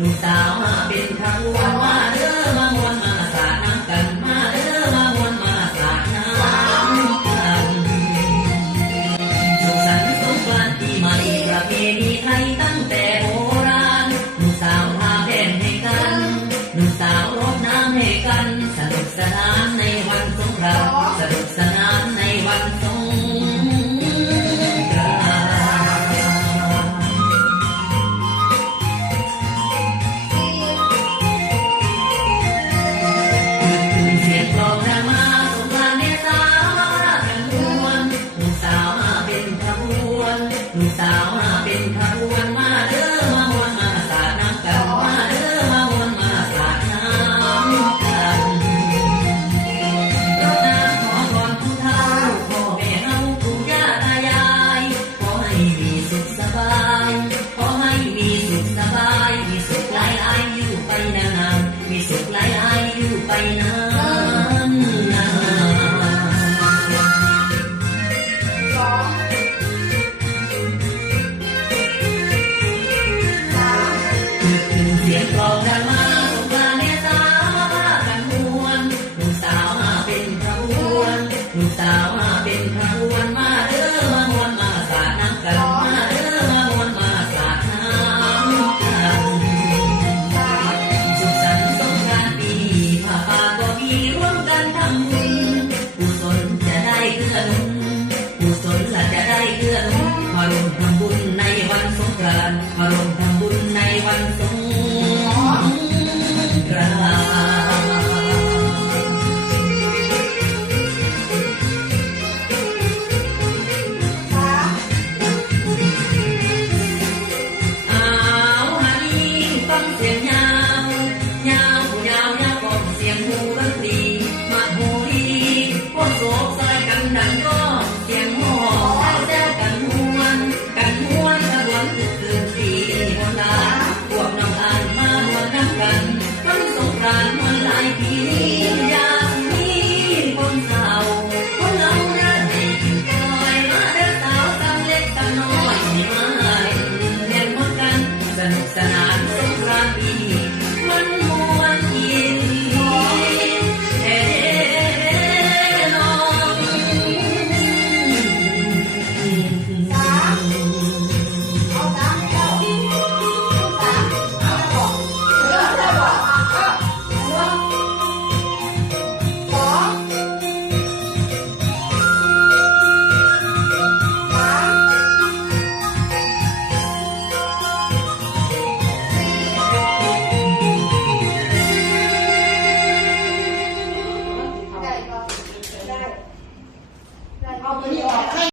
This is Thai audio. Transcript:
ลูกสาวมาเป็นขบวนมาเด้อมามวนมาสาดน้ำกันมาเด้อมามวนมาสาดน้ำกันสุขสันต์สงกรานต์ปีใหม่ประเพณีไทยตั้งแต่โบราณลูกสาวพาแผ่นให้กันลูกสาวรดน้ำให้กันสนุกสนานในวันสงกรานต์สนุกสนานในวันสงกรานต์เสียงกลองนำมาสงกรานต์เนตามารากันทวนลูกสาวมาเป็นขบวนลูกสาวมาเป็นขบวนมาเด้อมามวนมาสาดน้ำกันมาเด้อมามวนมาสาดน้ำกันรดน้ำขอพรผู้เฒ่าพ่อแม่เฮาปู่ย่าตายายขอให้มีสุขสบายขอให้มีสุขสบายมีสุขหลายๆอยู่ไปนานๆมีสุขหลายๆอยู่ไปนานเสียงกลองดังมาสงกรานต์เนตามาพากันมวนลูกสาวมาเป็นขบวนลูกสาวมาเป็นขบวนมาเด้อมามวนมาสาดน้ำกันมาเด้อมามวนมาสาดน้ำกันสุขสันต์สงกรานต์ปีนี้ผ้าป่าก็มีร่วมกันทำบุญกุศลจะได้เกื้อหนุนกุศลจะได้เกื้อหนุนมาร่วมทำบุญในวันสงกรานต์มาร่วมทำบุญในวันสงกรานต์